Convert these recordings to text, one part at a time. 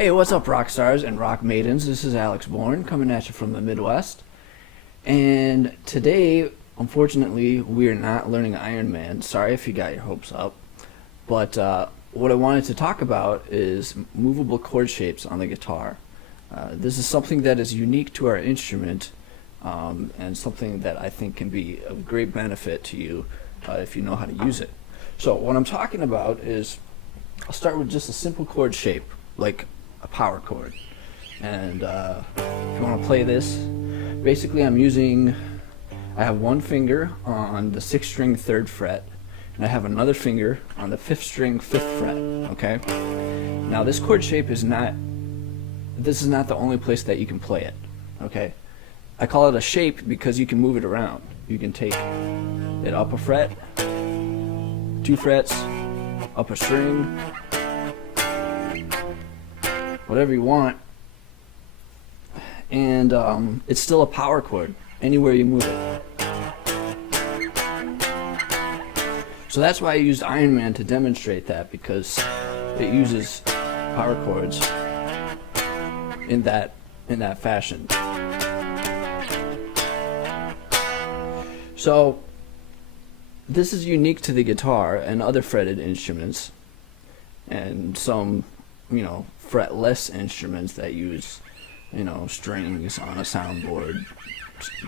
Hey, what's up, rock stars and rock maidens? This is Alex Bourne coming at you from the Midwest. And today, unfortunately, we're not learning Iron Man. Sorry if you got your hopes up. But what I wanted to talk about is movable chord shapes on the guitar. This is something that is unique to our instrument and something that I think can be of great benefit to you if you know how to use it. So what I'm talking about is, I'll start with just a simple chord shape, like a power chord. And if you want to play this, basically I have one finger on the 6th string 3rd fret, and I have another finger on the 5th string 5th fret, okay? Now this chord shape is not the only place that you can play it, okay? I call it a shape because you can move it around. You can take it up a fret, 2 frets, up a string, whatever you want, and it's still a power chord anywhere you move it. So that's why I used Iron Man to demonstrate that, because it uses power chords in that fashion. So this is unique to the guitar and other fretted instruments and some, fretless instruments that use, strings on a soundboard,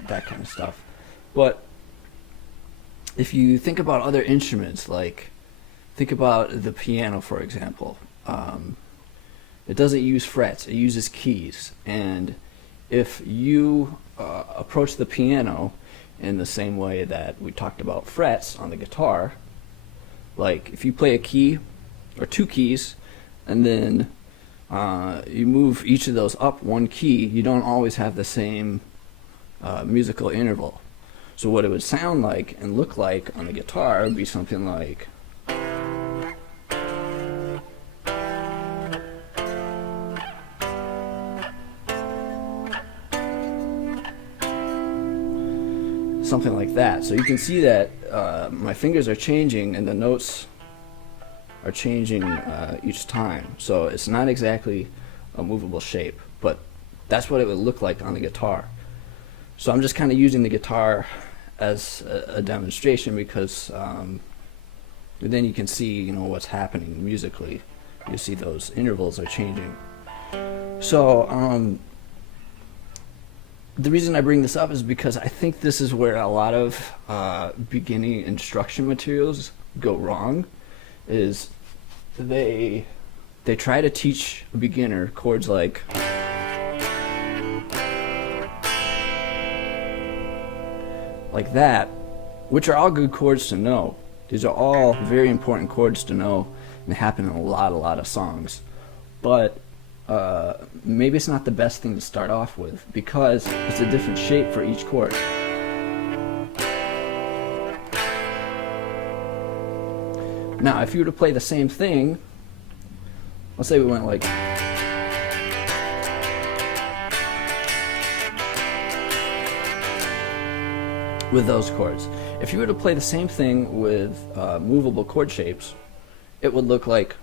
that kind of stuff. But if you think about other instruments, think about the piano, for example. It doesn't use frets, it uses keys. And if you approach the piano in the same way that we talked about frets on the guitar, like if you play a key or 2 keys and then you move each of those up 1 key, you don't always have the same musical interval. So what it would sound like and look like on the guitar would be something like that. So you can see that my fingers are changing and the notes are changing each time. So it's not exactly a movable shape, but that's what it would look like on the guitar. So I'm just kind of using the guitar as a demonstration because then you can see what's happening musically. You see those intervals are changing. So the reason I bring this up is because I think this is where a lot of beginning instruction materials go wrong. Is they try to teach a beginner chords like that, which are all good chords to know. These are all very important chords to know and happen in a lot of songs. But maybe it's not the best thing to start off with because it's a different shape for each chord. Now, if you were to play the same thing, let's say we went like with those chords. If you were to play the same thing with movable chord shapes, it would look like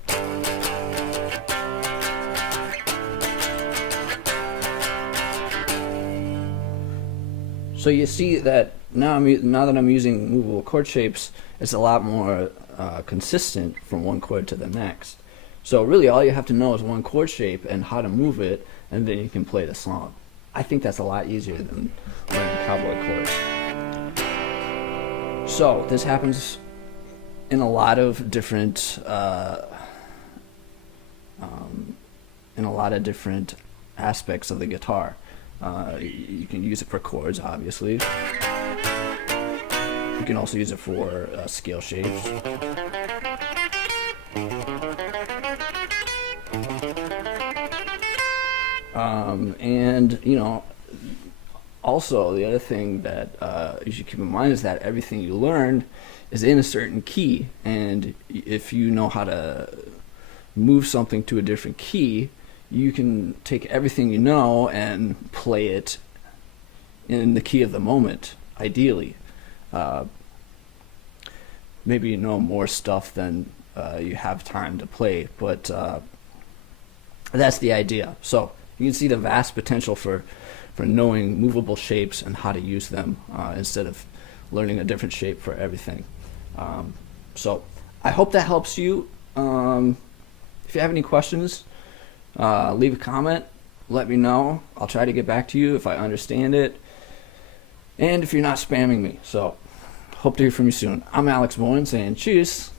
so you see that now that I'm using movable chord shapes, it's a lot more consistent from one chord to the next. So really all you have to know is one chord shape and how to move it, and then you can play the song. I think that's a lot easier than learning cowboy chords. So this happens in a lot of different aspects of the guitar. You can use it for chords, obviously. You can also use it for scale shapes. And also the other thing that you should keep in mind is that everything you learn is in a certain key, and if you know how to move something to a different key, you can take everything you know and play it in the key of the moment, ideally. Maybe you know more stuff than you have time to play, but That's the idea. So you can see the vast potential for knowing movable shapes and how to use them instead of learning a different shape for everything. So I hope that helps you. If you have any questions, leave a comment. Let me know. I'll try to get back to you if I understand it. And if you're not spamming me. So hope to hear from you soon. I'm Alex Bowen saying cheers.